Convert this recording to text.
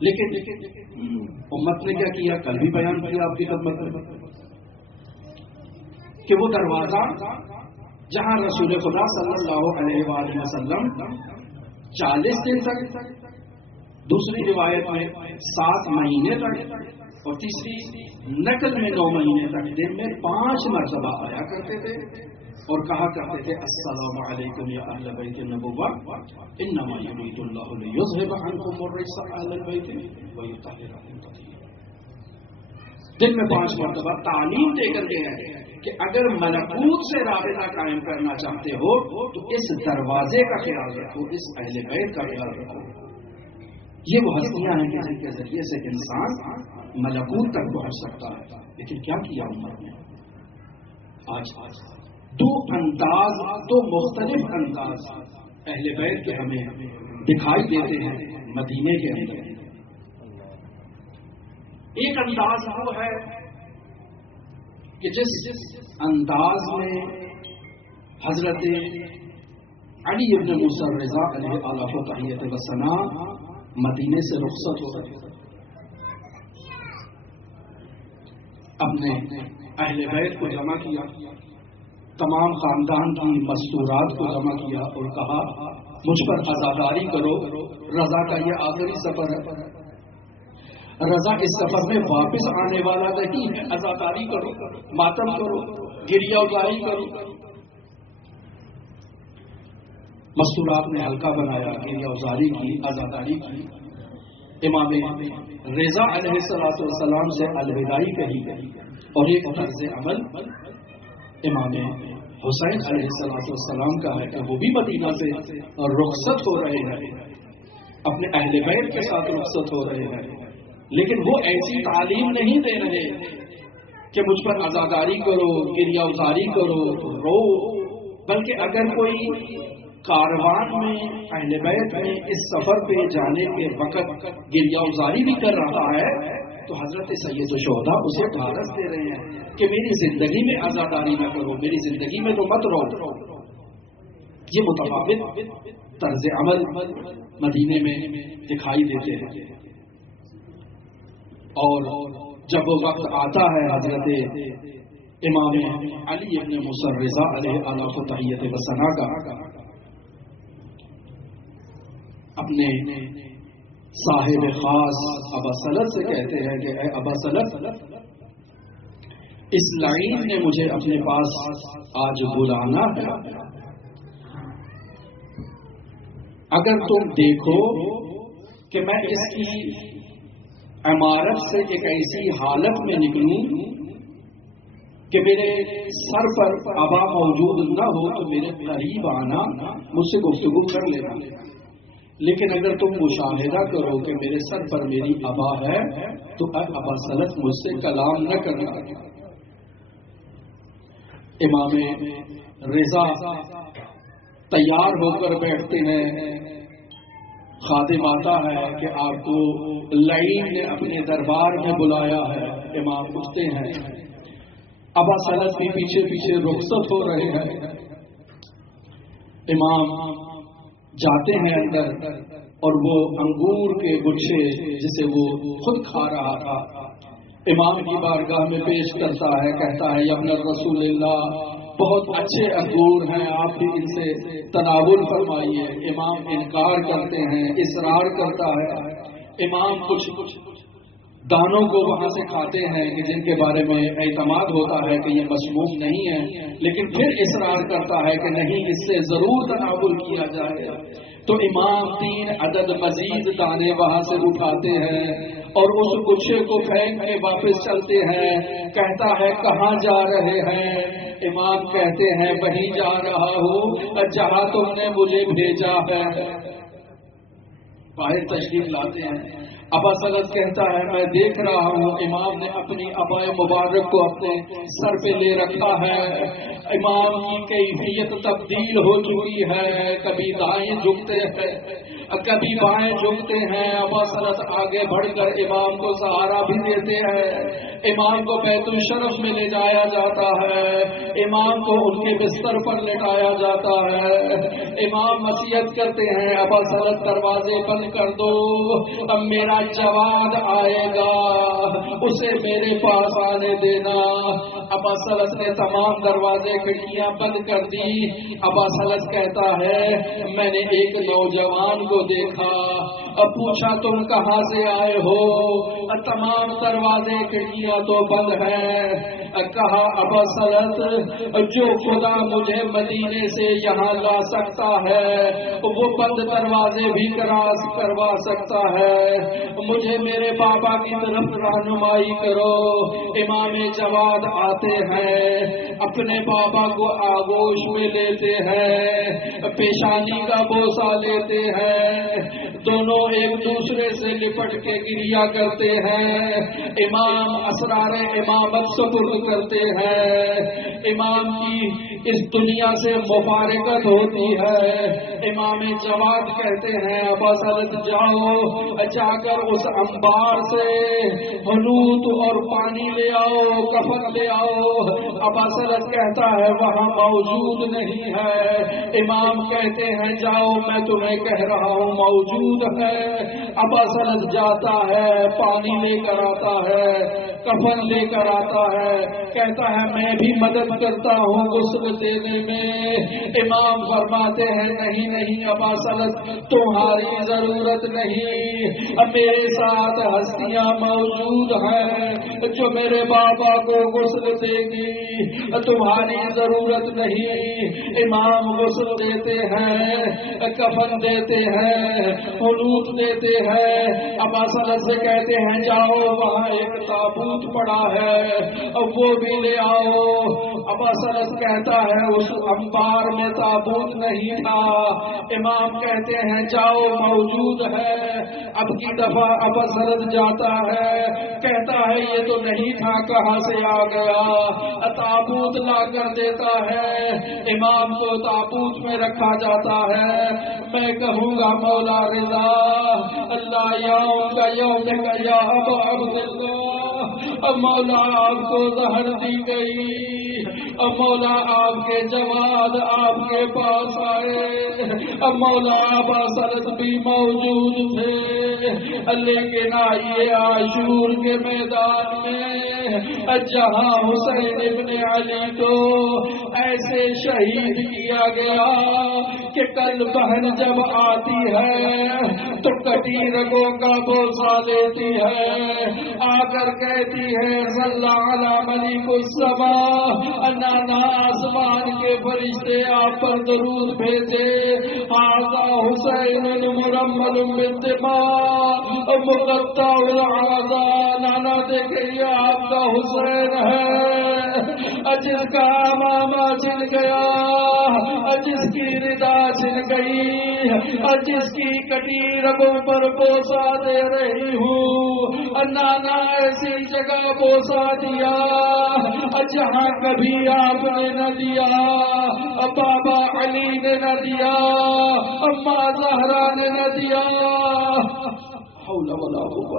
لیکن امت نے کیا کیا؟ کل بھی بیان کیا آپ کی خدمت میں کہ وہ دروازہ جہاں رسول خدا صلی اللہ علیہ وآلہ وسلم 40 دن تک، دوسری روایت میں 7 مہینے تک، اور تیسری نقل میں 9 مہینے تک دن میں 5 مرتبہ آیا کرتے تھے اور کہا کرتے تھے السلام علیکم یا اہل بیت النبوہ انما یرید اللہ لیذھب عنکم الرجس اہل البیت ویطہرکم تطہیرا۔ دن میں 5 مرتبہ تعلیم دے کر گئے ہیں کہ اگر ملکوت سے رابطہ قائم کرنا چاہتے ہو تو اس دروازے کا خیال رکھو، اس اہل بیت کا خیال رکھو۔ یہ وہ ہستیاں ہیں کہ جن کے ذریعے سے انسان ملکوت تک پہنچ سکتا ہے۔ لیکن کیا کیا امت نے؟ آج دو مختلف انداز اہل بیت کے ہمیں دکھائی دیتے ہیں مدینے کے اندر۔ ایک انداز وہ ہے کہ جس انداز میں حضرت علی ابن موسیٰ الرضا علیہ آلہ و تحیۃ و ثنا مدینے سے رخصت ہو رہے، اپنے اہل بیت کو جمع کیا، تمام خاندان کی مستورات کو جمع کیا اور کہا مجھ پر عزاداری کرو، رضا کا یہ آخری سفر ہے، رضا اس سفر میں واپس آنے والا نہیں ہے، عزاداری کرو، ماتم کرو، گریہ ازاری کرو۔ مستورات نے حلقہ بنایا، گریہ ازاری کی، عزاداری کی۔ امام رضا علیہ السلام سے الوداعی کہی گئی اور ایک طرز عمل امام حسین علیہ السلام کا ہے کہ وہ بھی مدینہ سے رخصت ہو رہے ہیں، اپنے اہل بیت کے ساتھ رخصت ہو رہے ہیں، لیکن وہ ایسی تعلیم نہیں دے رہے کہ مجھ پر عزاداری کرو، گریہ ازاری کرو، رو، بلکہ اگر کوئی کاروان میں اہل بیت میں اس سفر پہ جانے کے وقت گریہ ازاری بھی کر رہا ہے تو حضرت سید الشہداء اسے ڈھارس دے رہے ہیں کہ میری زندگی میں عزاداری نہ کرو، میری زندگی میں تو مت رو۔ یہ متفاوت طرز عمل مدینے میں دکھائی دیتے ہیں۔ اور جب وہ وقت آتا ہے حضرت امام علی ابن موسیٰ الرضا علیہ آلہ و تحیۃ و ثنا کا، اپنے صاحب خاص ابا سلط سے کہتے ہیں کہ اے ابا سلط، اس لعین نے مجھے اپنے پاس آج بلانا ہے، اگر تم دیکھو کہ میں اس کی عمارت سے ایک ایسی حالت میں نکلوں کہ میرے سر پر ابا موجود نہ ہو تو میرے قریب آنا، مجھ سے گفتگو کر لینا، لیکن اگر تم مشاہدہ کرو کہ میرے سر پر میری ابا ہے تو ابا سلط مجھ سے کلام نہ کرنا۔ امام رضا تیار ہو کر بیٹھتے ہیں، خادم آتا ہے کہ آپ کو لعین نے اپنے دربار میں بلایا ہے، امام اٹھتے ہیں، ابا سلط بھی پیچھے پیچھے رخصت ہو رہے ہیں، امام جاتے ہیں اندر اور وہ انگور کے گچھے جسے وہ خود کھا رہا تھا امام کی بارگاہ میں پیش کرتا ہے، کہتا ہے یا ابن رسول اللہ بہت اچھے انگور ہیں، آپ بھی ان سے تناول فرمائیے۔ امام انکار کرتے ہیں، اصرار کرتا ہے، امام کچھ دانوں کو وہاں سے کھاتے ہیں کہ جن کے بارے میں اعتماد ہوتا ہے کہ یہ مسموم نہیں ہے، لیکن پھر اصرار کرتا ہے کہ نہیں، اس سے ضرور تناول کیا جائے۔ تو امام 3 عدد مزید دانے وہاں سے اٹھاتے ہیں اور اس گچھے کو پھینک کے واپس چلتے ہیں۔ کہتا ہے کہاں جا رہے ہیں؟ امام کہتے ہیں وہیں جا رہا ہوں جہاں تم نے مجھے بھیجا ہے۔ باہر تشریف لاتے ہیں، ابا سلط کہتا ہے میں دیکھ رہا ہوں امام نے اپنی ابائے مبارک کو اپنے سر پہ لے رکھا ہے، امام کی کیفیت تبدیل ہو چکی ہے، کبھی دائیں جھکتے ہیں کبھی بائیں جھکتے ہیں۔ ابا سلط آگے بڑھ کر امام کو سہارا بھی دیتے ہیں، امام کو بیت الشرف میں لے جایا جاتا ہے، امام کو ان کے بستر پر لٹایا جاتا ہے، امام وصیت کرتے ہیں ابا سلط دروازے بند کر دو، اب میرا جواد آئے گا اسے میرے پاس آنے دینا۔ ابا سلس نے تمام دروازے کھڑکیاں بند کر دی۔ ابا سلس کہتا ہے میں نے ایک نوجوان کو دیکھا، اب پوچھا تم کہاں سے آئے ہو؟ تمام دروازے کھڑکیاں تو بند ہیں۔ کہا ابا سلس جو خدا مجھے مدینے سے یہاں لا سکتا ہے وہ بند دروازے بھی کروا سکتا ہے، مجھے میرے بابا کی طرف رہنمائی کرو۔ امام جواد آتے ہیں، اپنے بابا کو آغوش میں لیتے ہیں، پیشانی کا بوسہ لیتے ہیں، دونوں ایک دوسرے سے لپٹ کے گریا کرتے ہیں۔ امام اسرار امامت سپرد کرتے ہیں، امام کی اس دنیا سے مفارقت ہوتی ہے۔ امام جواد کہتے ہیں ابا سلس جاؤ، جا کر اس انبار سے حنوط اور پانی لے آؤ، کفن لے آؤ۔ ابا سلس کہتا ہے وہاں موجود نہیں ہے۔ امام کہتے ہیں جاؤ میں تمہیں کہہ رہا ہوں موجود ہے۔ ابا سلس جاتا ہے، پانی لے کر آتا ہے، کفن لے کر آتا ہے، کہتا ہے میں بھی مدد کرتا ہوں غسل دینے میں۔ امام فرماتے ہیں نہیں نہیں ابا سلس تمہاری ضرورت نہیں، اب میرے ساتھ ہستیاں موجود ہیں جو میرے بابا کو غسل دے گی، تمہاری ضرورت نہیں۔ امام غسل دیتے ہیں، کفن دیتے ہیں، حنوط دیتے ہیں۔ ابا سلس سے کہتے ہیں جاؤ وہاں ایک تابوت پڑا ہے وہ بھی لے آؤ۔ ابا سلس کہتا ہے اس انبار میں تابوت نہیں تھا۔ امام کہتے ہیں جاؤ موجود ہے۔ اب کی دفعہ ابا سلس جاتا ہے، کہتا ہے یہ تو نہیں تھا کہاں سے آ گیا، تابوت لا کر دیتا ہے۔ امام کو تابوت میں رکھا جاتا ہے۔ میں کہوں گا مولا رضا اللہ یوم کا یوم کا یا ابا عبداللہ، مولا آپ کو زہر دی گئی، مولا آپ کے جواد آپ کے پاس آئے، مولا ابا سلس بھی موجود تھے، لیکن آئیے عاشور کے میدان میں جہاں حسین ابن علی کو ایسے شہید کیا گیا کہ کل بہن جب آتی ہے تو کٹی رگوں کا بوسہ لیتی ہے، آ کر کہتی ہے صلی علی ملک السماء، نانا آسمان کے فرشتے آپ پر درود بھیجے، ھذا حسین مرمل بالدماء مقطع الاعضاء، نانا دیکھیے آپ کا حسین ہے جس کا امامہ چھن گیا، جس کی ردا چھن گئی، جس کی کٹی رگوں پر بوسہ دے رہی ہوں، نانا ایسی جگہ بوسہ دیا جہاں کبھی آپ نے نہ دیا، بابا علی نے نہ دیا، اماں زہرا نے نہ دیا۔ حول ولا قوة